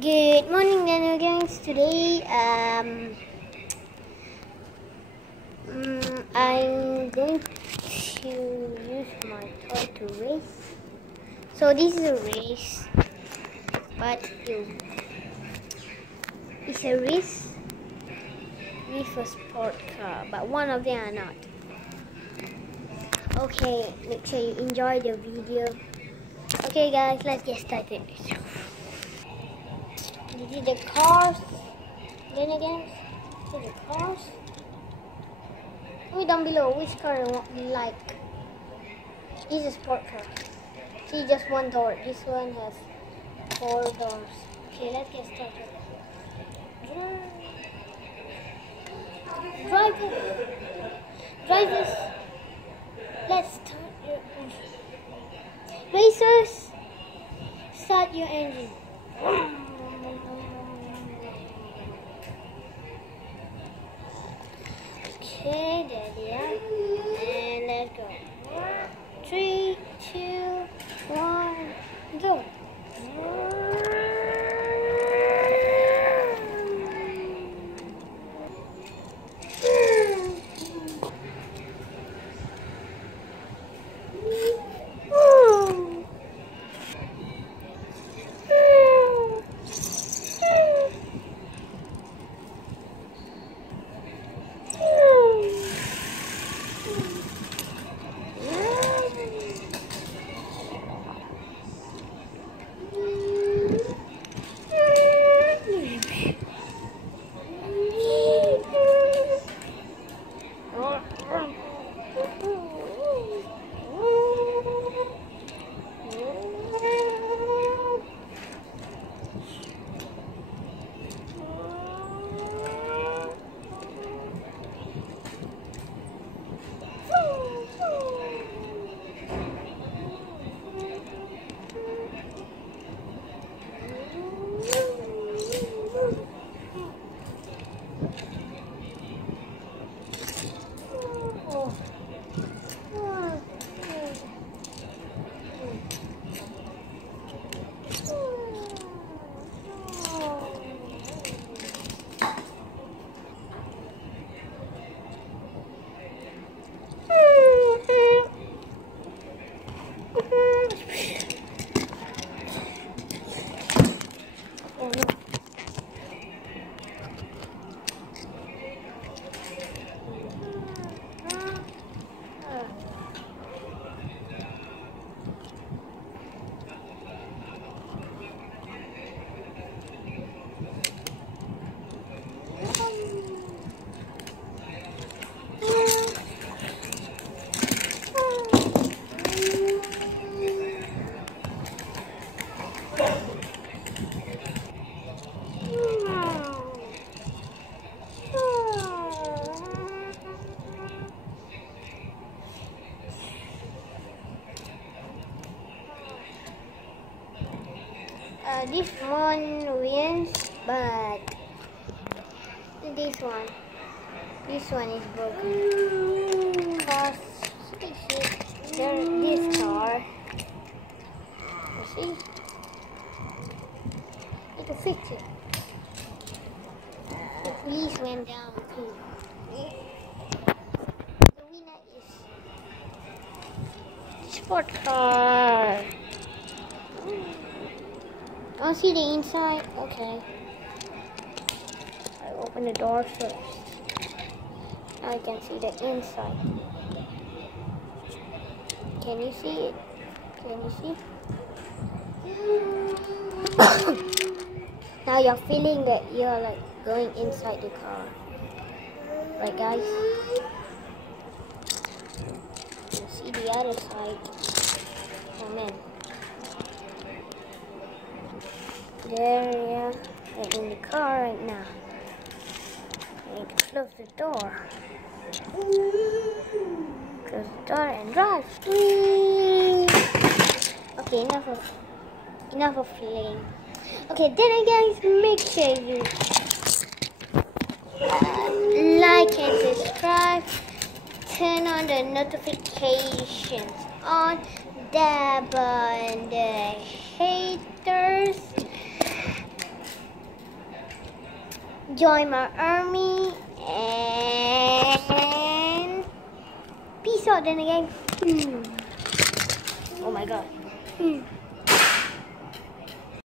Good morning, Daniel guys. Today, I'm going to use my toy to race. So this is a race, but it's a race with a sport car, but one of them are not. Okay, make sure you enjoy the video. Okay, guys, let's get started. This is the cars. Then again, this is the cars. Comment down below which car you like. This is a sport car. See, just one door. This one has 4 doors. Okay, let's get started. Drivers, let's start your engine. Racers, start your engine. Okay, there they are. And let's go. 3, 2, 1, go. This one wins, but this one is broken. Cause this car, you see, you can fix it. The police went down too. The winner is sport car. I'll see the inside. Okay. I open the door first. Now I can see the inside. Can you see it? Can you see? Now you're feeling that you're like going inside the car. Right, guys? You see the other side. Oh man. There we are. We're in the car right now. You can close the door. Close the door and drive. Whee! Okay, enough of playing. Okay, then guys, make sure you like and subscribe. Turn on the notifications on. Dab on the haters. join my army, and peace out then again. Oh my god.